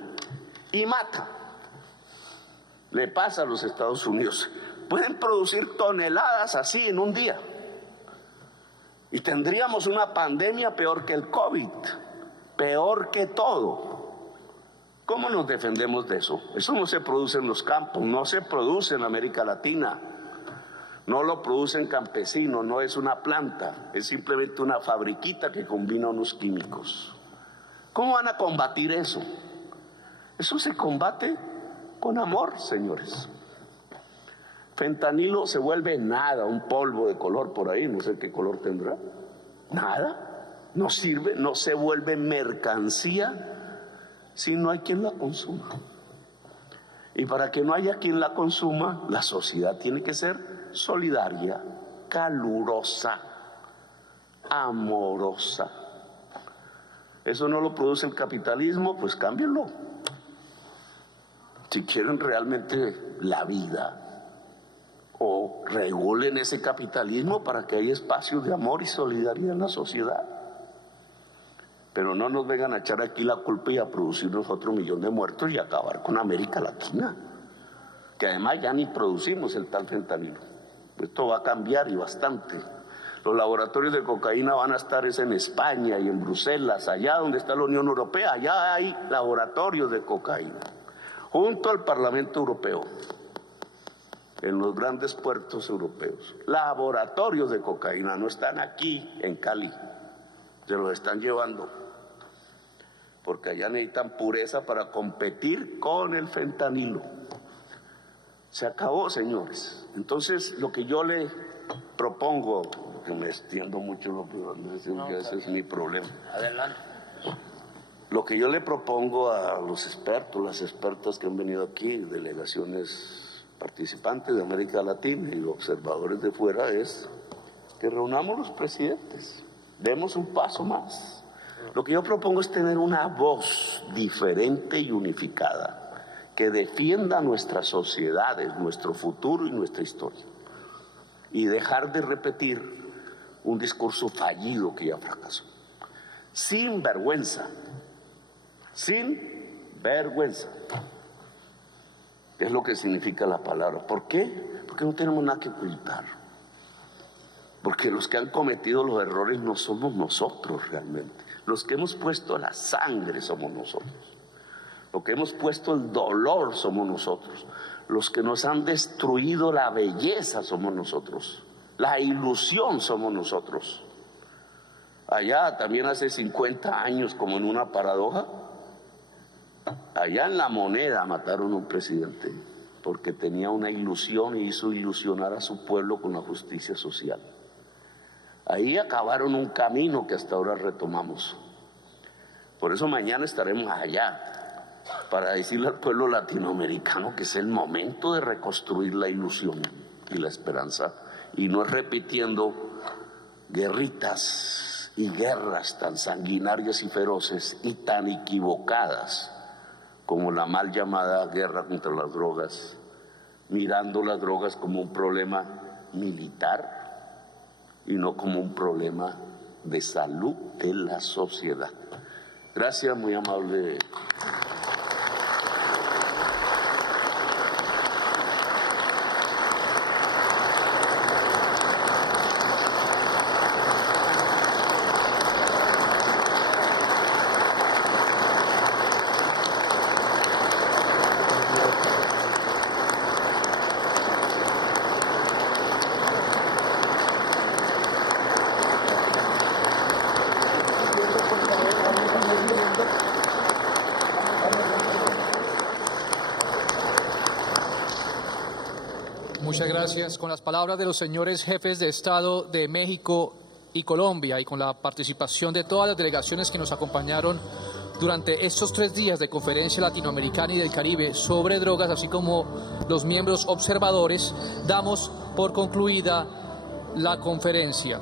y mata. Le pasa a los Estados Unidos. Pueden producir toneladas así en un día y tendríamos una pandemia peor que el COVID, peor que todo. ¿Cómo nos defendemos de eso? Eso no se produce en los campos, no se produce en América Latina, no lo producen campesinos, no es una planta, es simplemente una fabriquita que combina unos químicos. ¿Cómo van a combatir eso? Eso se combate con amor, señores. Fentanilo se vuelve nada, un polvo de color por ahí, no sé qué color tendrá. Nada, no sirve, no se vuelve mercancía si no hay quien la consuma. Y para que no haya quien la consuma, la sociedad tiene que ser solidaria, calurosa, amorosa. Eso no lo produce el capitalismo, pues cámbienlo. Si quieren realmente la vida, o regulen ese capitalismo para que haya espacios de amor y solidaridad en la sociedad. Pero no nos vengan a echar aquí la culpa y a producirnos otro 1 millón de muertos y acabar con América Latina, que además ya ni producimos el tal fentanilo. Esto va a cambiar y bastante. Los laboratorios de cocaína van a estar en España y en Bruselas, allá donde está la Unión Europea, allá hay laboratorios de cocaína, junto al Parlamento Europeo, en los grandes puertos europeos. Laboratorios de cocaína, no están aquí en Cali, se los están llevando, porque allá necesitan pureza para competir con el fentanilo. Se acabó, señores. Entonces, lo que yo le propongo, que me extiendo mucho, ese es mi problema. Adelante. Lo que yo le propongo a los expertos, las expertas que han venido aquí, delegaciones participantes de América Latina y observadores de fuera, es que reunamos los presidentes, demos un paso más. Lo que yo propongo es tener una voz diferente y unificada, que defienda nuestras sociedades, nuestro futuro y nuestra historia, y dejar de repetir un discurso fallido que ya fracasó. Sin vergüenza, sin vergüenza. Es lo que significa la palabra. ¿Por qué? Porque no tenemos nada que ocultar. Porque los que han cometido los errores no somos nosotros realmente. Los que hemos puesto la sangre somos nosotros. Los que hemos puesto el dolor somos nosotros. Los que nos han destruido la belleza somos nosotros. La ilusión somos nosotros. Allá también hace 50 años, como en una paradoja, allá en La Moneda mataron a un presidente. porque tenía una ilusión y hizo ilusionar a su pueblo con la justicia social. Ahí acabaron un camino que hasta ahora retomamos. Por eso mañana estaremos allá, para decirle al pueblo latinoamericano que es el momento de reconstruir la ilusión y la esperanza, y no es repitiendo guerritas y guerras tan sanguinarias y feroces y tan equivocadas como la mal llamada guerra contra las drogas, mirando las drogas como un problema militar y no como un problema de salud de la sociedad. Gracias, muy amable. Muchas gracias. Con las palabras de los señores jefes de Estado de México y Colombia y con la participación de todas las delegaciones que nos acompañaron durante estos 3 días de Conferencia Latinoamericana y del Caribe sobre drogas, así como los miembros observadores, damos por concluida la conferencia.